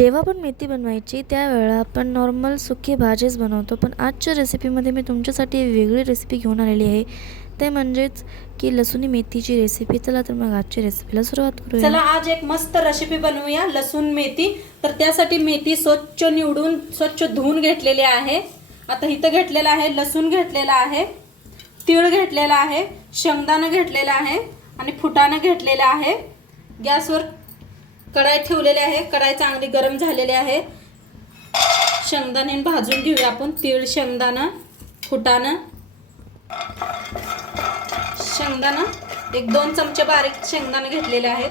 जेव्हा पण मेथी बनवायची त्यावेळेला आपण नॉर्मल सुकी भाजीच बनवतो. पण आजच्या रेसिपीमध्ये मी तुमच्यासाठी वेगळी रेसिपी घेऊन आलेली आहे. ते म्हणजेच की लसुणी मेथीची रेसिपी चला तर मग आजच्या रेसिपीला सुरुवात करूया. चला आज एक मस्त रेसिपी बनवूया लसूण मेथी. तर त्यासाठी मेथी स्वच्छ निवडून स्वच्छ धुवून घेतलेली आहे. आता इथं घेतलेलं आहे लसूण घेतलेला आहे तीळ घेतलेला आहे शेंगदाणं घेतलेलं आहे आणि फुटाणं घेतलेलं आहे. गॅसवर कढाई ठेवलेली आहे. कढाई चांगली गरम झालेली आहे. शेंगदाणे भाजून घेऊया आपण. तीळ शेंगदाणा फुटाणं. शेंगदाणा. एक दोन चमचे बारीक शेंगदाणे घेतलेले आहेत.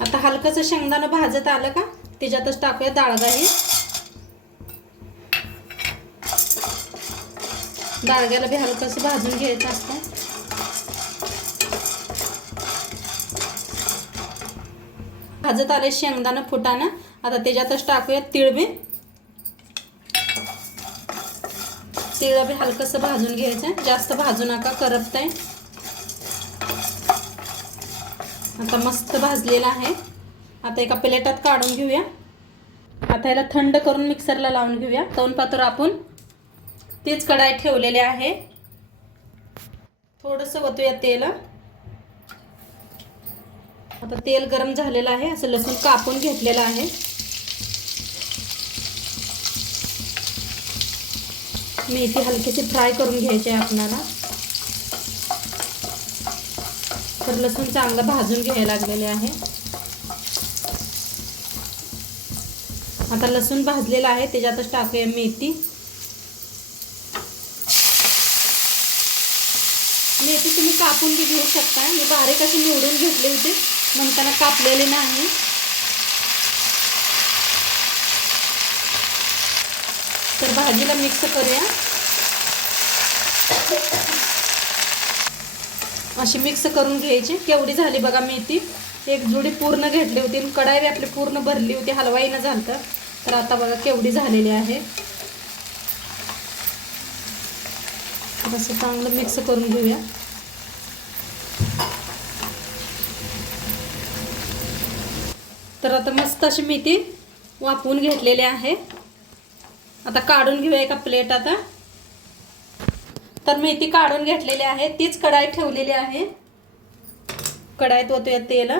आता हलकंसं शेंगदाणं भाजत आलं का? त्याच्यातच टाकूया डाळगाही. डाळग्याला बी हलकंसं भाजून घ्यायचं असतं. भाजत आले शेंगदाणं फुटाणं. आता त्याच्यातच टाकूया तिळबी. तिळ बी हलकंसं भाजून घ्यायचं जास्त भाजू नका करपतंय. आता मस्त भाजलेला आहे. आता एका प्लेटात काढून घेऊया. आता याला थंड करून मिक्सरला लावून घेऊया. दोन पात्र आपण तीच कढाई ठेवलेली आहे. थोडंसं ओतूया तेल. आता तेल गरम झालेलं आहे असं लसूण कापून घेतलेलं आहे. मेथी हलकीशी फ्राय करून घ्यायची आहे आपणाला. तर लसूण चांगलं भाजून घ्यायला लागलेले आहे. आता लसूण भाजलेला आहे त्याच्यातच टाकूया मेथी. मेथी तुम्ही कापून बी घेऊ शकता मी बारीक अशी निवडून घेतली होती. म्हणताना कापलेली नाही. तर भाजीला मिक्स करूया. अशी मिक्स करून घ्यायची. केवढी झाली बघा मेथी. एक जुडी पूर्ण घेतली होती आणि कढाई बी आपली पूर्ण भरली होती. हलवाईनं झालं तर आता बघा केवढी झालेली आहे. असं चांगलं मिक्स करून घेऊया. तर आता मस्त अशी मेथी वापरून घेतलेली आहे. आता काढून घेऊया एका प्लेट आता. तर मेथी काढून घेतलेली आहे. तीच कढाई ठेवलेली आहे. कढाईत ओतूया तेल.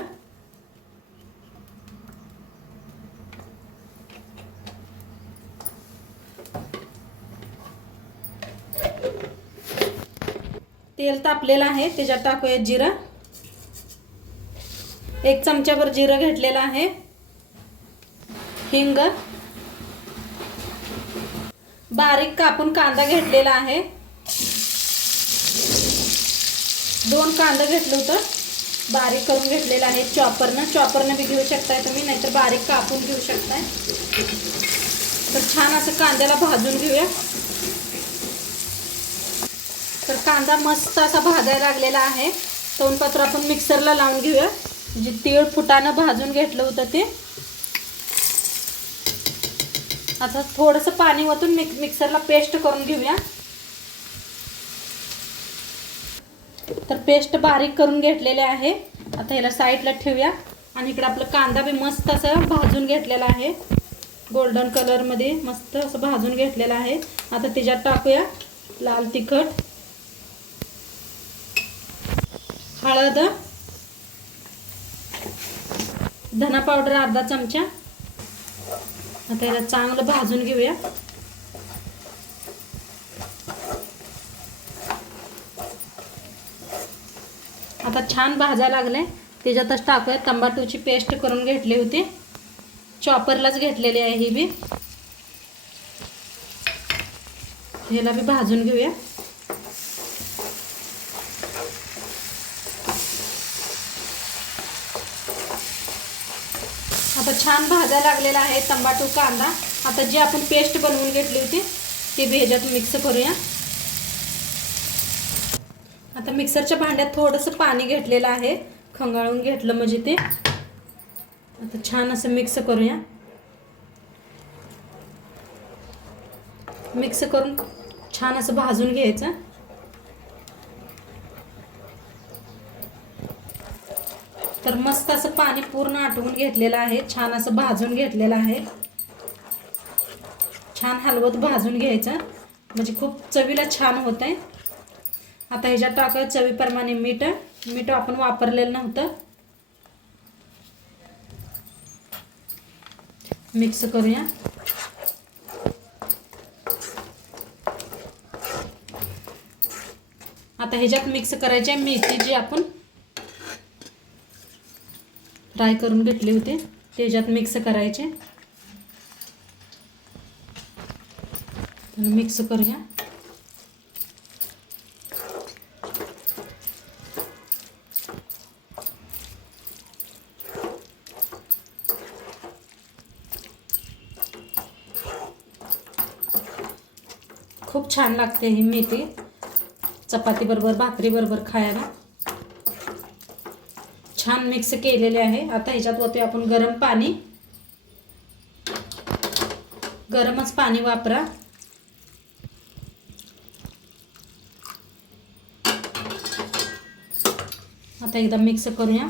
तेल तापलेलं आहे. त्याच्यात टाकूया जिरा. एक चमच्याभर जिरं घेतलेलं आहे. हिंग. बारीक कापून कांदा घेतलेला आहे. दोन कांदा घेतलं होतं. बारीक करून घेतलेलं आहे चॉपरनं चॉपरनं बी घेऊ शकताय तुम्ही नाहीतर बारीक कापून घेऊ शकताय. तर छान असं कांद्याला भाजून घेऊया. तर कांदा मस्त असा भाजायला लागलेला आहे. तोंडपत्र आपण मिक्सरला लावून घेऊया. जे तीळ फुटानं भाजून घेतलं होतं ते. आता थोडंसं पाणी ओतून मिक मिक्सरला पेस्ट करून घेऊया. तर पेस्ट बारीक करून घेतलेले आहे. आता ह्याला साईडला ठेवूया. आणि इकडे आपलं कांदा बी मस्त असं भाजून घेतलेला आहे. गोल्डन कलरमध्ये मस्त असं भाजून घेतलेलं आहे. आता त्याच्यात टाकूया लाल तिखट. हळद. धना पावडर अर्धा चमचा. आता याला चांगलं भाजून घेऊया. आता छान भाजा लागले त्याच्यातच टाकूया. तंबाटूची पेस्ट करून घेतली होती. चॉपरलाच घेतलेली आहे ही बी. ह्याला बी भाजून घेऊया. छान भाजा लागलेला आहे तंबाटू कांदा. आता जी आपण पेस्ट बनवून घेतली होती ती भेजात ह्याच्यात मिक्स करूया. आता मिक्सरच्या भांड्यात थोडंसं पाणी घेतलेलं आहे खंगाळून घेतलं म्हणजे ते. आता छान असं मिक्स करूया. मिक्स करून छान असं भाजून घ्यायचं. तर मस्त असं पाणी पूर्ण आटवून घेतलेलं आहे. छान असं भाजून घेतलेलं आहे. छान हलवत भाजून घ्यायचं. म्हणजे खूप चवीला छान होत आहे आता ह्याच्यात टाकायचं चवीप्रमाणे मीठ. मीठ आपण वापरलेलं नव्हतं. मिक्स करूया. आता ह्याच्यात मिक्स करायची आहे मेथी जी आपण. फ्राय करून घेतले होते. त्याच्यात मिक्स करायचे. मिक्स करूया. खूप छान लागते ही मेथी. चपाती बरोबर भाकरी बरोबर खायला. छान मिक्स केलेले आहे. आता ह्याच्यात होते आपण गरम पाणी गरमच पाणी वापरा. आता एकदा मिक्स करूया.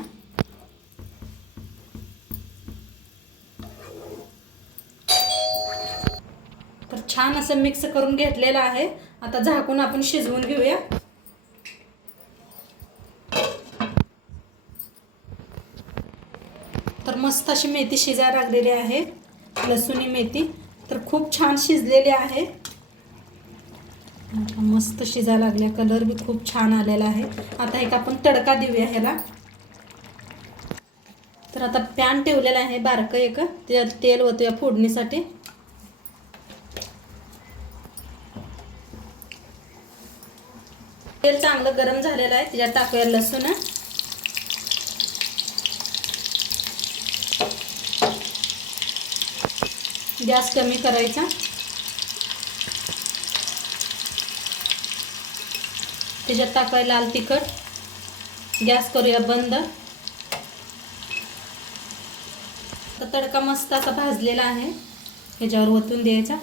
तर छान असं मिक्स करून घेतलेलं आहे. आता झाकून आपण शिजवून घेऊया. तर मस्त अशी मेथी शिजायला लागलेली आहे. लसुणी मेथी. तर खूप छान शिजलेली आहे. मस्त शिजायला लागल्या. कलर बी खूप छान आलेला आहे. आता एक आपण तडका देऊया ह्याला. तर आता पॅन ठेवलेला आहे बारकं एक. त्याच्यात तेल होतं या फोडणीसाठी. तेल चांगलं गरम झालेलं आहे. त्याच्यात टाकूया लसूण. गॅस कमी करायचा. त्याच्यात टाकाय लाल तिखट. गॅस करूया बंद. तर तडका मस्त असा भाजलेला आहे. ह्याच्यावर ओतून द्यायचा.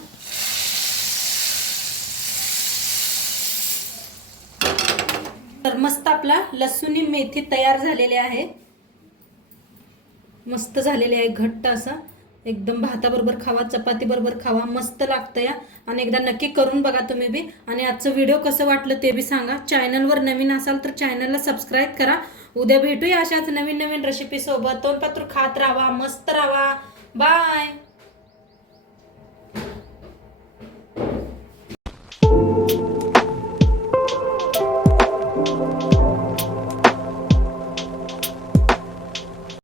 तर मस्त आपला लसूणी मेथी तयार झालेली आहे. मस्त झालेले आहे घट्ट असं. एकदम भाताबरोबर खावा चपातीबरोबर खावा मस्त लागतं या. आणि एकदा नक्की करून बघा तुम्ही बी. आणि आजचं व्हिडिओ कसं वाटलं ते बी सांगा. चॅनलवर नवीन असाल तर चॅनलला सबस्क्राईब करा. उद्या भेटूया अशाच नवीन नवीन रेसिपी सोबत खात राहा मस्त राहा. बाय